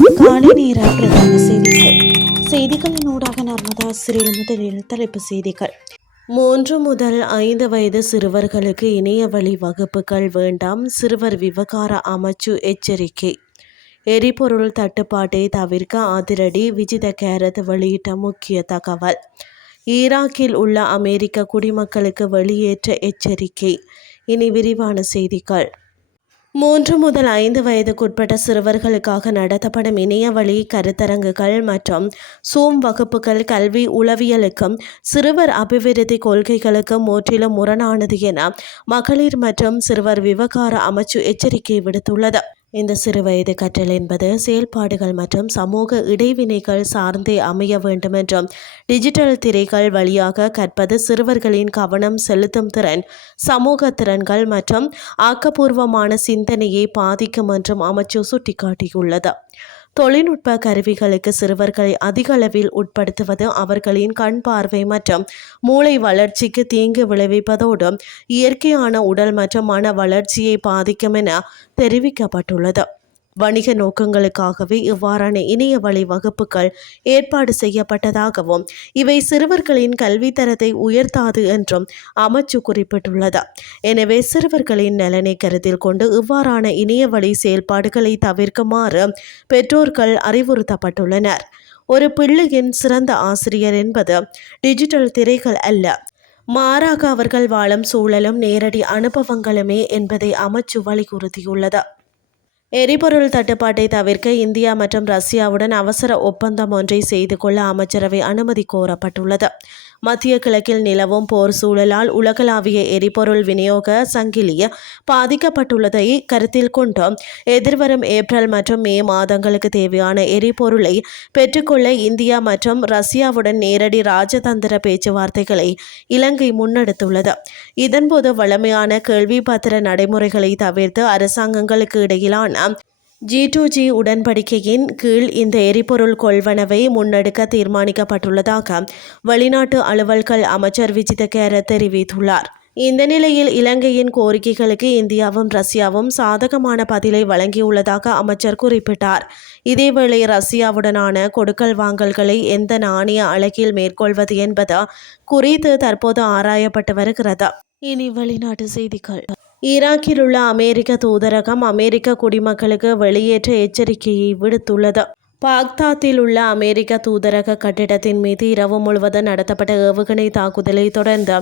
காலை நேர பிரதான செய்திகள். செய்திகளின் ஊடாக நர்மதா சிறில் முதலில் தலைப்பு செய்திகள். 3 முதல் 5 வயது சிறுவர்களுக்கு இணைய வழி வகுப்புகள் வேண்டாம், சிறுவர் விவகார அமைச்சு எச்சரிக்கை. எரிபொருள் தட்டுப்பாட்டை தவிர்க்க அதிரடி, விஜித கேரத் வெளியிட்ட முக்கிய தகவல். ஈராக்கில் உள்ள அமெரிக்க குடிமக்களுக்கு வெளியேற்ற எச்சரிக்கை. இனி விரிவான செய்திகள். 3 முதல் 5 வயதுக்குட்பட்ட சிறுவர்களுக்காக நடத்தப்படும் இணையவழி கருத்தரங்குகள் மற்றும் சூம் வகுப்புகள் கல்வி உளவியலுக்கும் சிறுவர் அபிவிருத்தி கொள்கைகளுக்கும் முற்றிலும் முரணானது என மகளிர் மற்றும் சிறுவர் விவகார அமைச்சு எச்சரிக்கை விடுத்துள்ளது. இந்த சிறுவயது கற்றல் என்பது செயல்பாடுகள் மற்றும் சமூக இடைவினைகள் சார்ந்தே அமைய வேண்டும் என்றும், டிஜிட்டல் திரைகள் வழியாக கற்பது சிறுவர்களின் கவனம் செலுத்தும் திறன், சமூக திறன்கள் மற்றும் ஆக்கப்பூர்வமான சிந்தனையை பாதிக்கும் என்றும் அமைச்சு சுட்டிக்காட்டியுள்ளது. தொழில்நுட்ப கருவிகளுக்கு சிறுவர்களை அதிக அளவில் உட்படுத்துவது அவர்களின் கண் பார்வை மற்றும் மூளை வளர்ச்சிக்கு தீங்கு விளைவிப்பதோடு இயற்கையான உடல் மற்றும் மன வளர்ச்சியை பாதிக்கும் என தெரிவிக்கப்பட்டுள்ளது. வணிக நோக்கங்களுக்காகவே இவ்வாறான இணைய வழி வகுப்புகள் ஏற்பாடு செய்யப்பட்டதாகவும், இவை சிறுவர்களின் கல்வித்தரத்தை உயர்த்தாது என்றும் அமைச்சு குறிப்பிட்டுள்ளது. எனவே சிறுவர்களின் நலனை கருத்தில் கொண்டு இவ்வாறான இணைய வழி செயல்பாடுகளை தவிர்க்குமாறு பெற்றோர்கள் அறிவுறுத்தப்பட்டுள்ளனர். ஒரு பிள்ளையின் சிறந்த ஆசிரியர் என்பது டிஜிட்டல் திரைகள் அல்ல, மாறாக அவர்கள் வாழும் சூழலும் நேரடி அனுபவங்களுமே என்பதை அமைச்சு வலியுறுத்தியுள்ளது. எரிபொருள் தட்டுப்பாட்டை தவிர்க்க இந்தியா மற்றும் ரஷ்யாவுடன் அவசர ஒப்பந்தம் ஒன்றை செய்து கொள்ள அமைச்சரவை அனுமதி கோரப்பட்டுள்ளது. மத்திய கிழக்கில் நிலவும் போர் சூழலால் உலகளாவிய எரிபொருள் விநியோக சங்கிலி பாதிக்கப்பட்டுள்ளதை கருத்தில் கொண்டு எதிர்வரும் ஏப்ரல் மற்றும் மே மாதங்களுக்கு தேவையான எரிபொருளை பெற்றுக்கொள்ள இந்தியா மற்றும் ரஷ்யாவுடன் நேரடி ராஜதந்திர பேச்சுவார்த்தைகளை இலங்கை முன்னெடுத்துள்ளது. இதன்போது வழமையான கேள்வி பத்திர நடைமுறைகளை தவிர்த்து அரசாங்கங்களுக்கு இடையிலான G2G உடன்படிக்கையின் கீழ் இந்த எரிபொருள் கொள்வனவை முன்னெடுக்க தீர்மானிக்கப்பட்டுள்ளதாக வெளிநாட்டு அலுவல்கள் அமைச்சர் விஜித கேரத் தெரிவித்துள்ளார். இந்த நிலையில் இலங்கையின் கோரிக்கைகளுக்கு இந்தியாவும் ரஷ்யாவும் சாதகமான பதிலை வழங்கியுள்ளதாக அமைச்சர் குறிப்பிட்டார். இதேவேளை ரஷ்யாவுடனான கொடுக்கல் வாங்கல்களை எந்த நாணய அலகில் மேற்கொள்வது என்பது குறித்து தற்போது ஆராயப்பட்டு வருகிறது. இனி வெளிநாட்டு செய்திகள். ஈராக்கில் உள்ள அமெரிக்க தூதரகம் அமெரிக்க குடிமக்களுக்கு வெளியேற்ற எச்சரிக்கையை விடுத்துள்ளது. பாக்தாத்தில் உள்ள அமெரிக்க தூதரக கட்டிடத்தின் மீது இரவு முழுவதும் நடத்தப்பட்ட ஏவுகணை தாக்குதலை தொடர்ந்து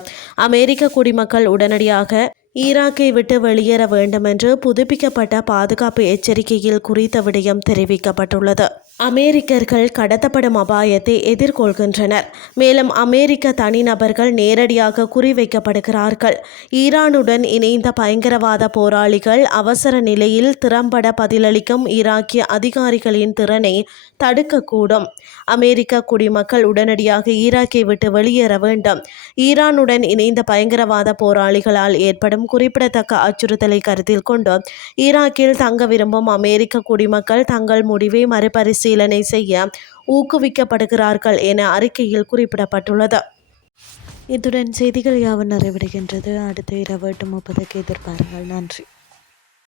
அமெரிக்க குடிமக்கள் உடனடியாக ஈராக்கை விட்டு வெளியேற வேண்டும் என்று புதுப்பிக்கப்பட்ட பாதுகாப்பு எச்சரிக்கையில் குறித்த விடயம் தெரிவிக்கப்பட்டுள்ளது. அமெரிக்கர்கள் கடத்தப்படும் அபாயத்தை எதிர்கொள்கின்றனர், மேலும் அமெரிக்க தனிநபர்கள் நேரடியாக குறிவைக்கப்படுகிறார்கள். ஈரானுடன் இணைந்த பயங்கரவாத போராளிகள் அவசர நிலையில் திறம்பட பதிலளிக்கும் ஈராக்கிய அதிகாரிகளின் திறனை தடுக்கக்கூடும். அமெரிக்க குடிமக்கள் உடனடியாக ஈராக்கை விட்டு வெளியேற வேண்டும். ஈரானுடன் இணைந்த பயங்கரவாத போராளிகளால் ஏற்படும் குறிப்பிடத்தக்க அச்சுறுத்தலை கருத்தில் கொண்டு ஈராக்கில் தங்க விரும்பும் அமெரிக்க குடிமக்கள் தங்கள் முடிவை மறுபரிசீலனை செய்ய ஊக்குவிக்கப்படுகிறார்கள் என அறிக்கையில் குறிப்பிடப்பட்டுள்ளது. இத்துடன் செய்திகள் யாவும் நிறைவடைகின்றது. அடுத்த இரவு 8:30 எதிர்பாருங்கள். நன்றி.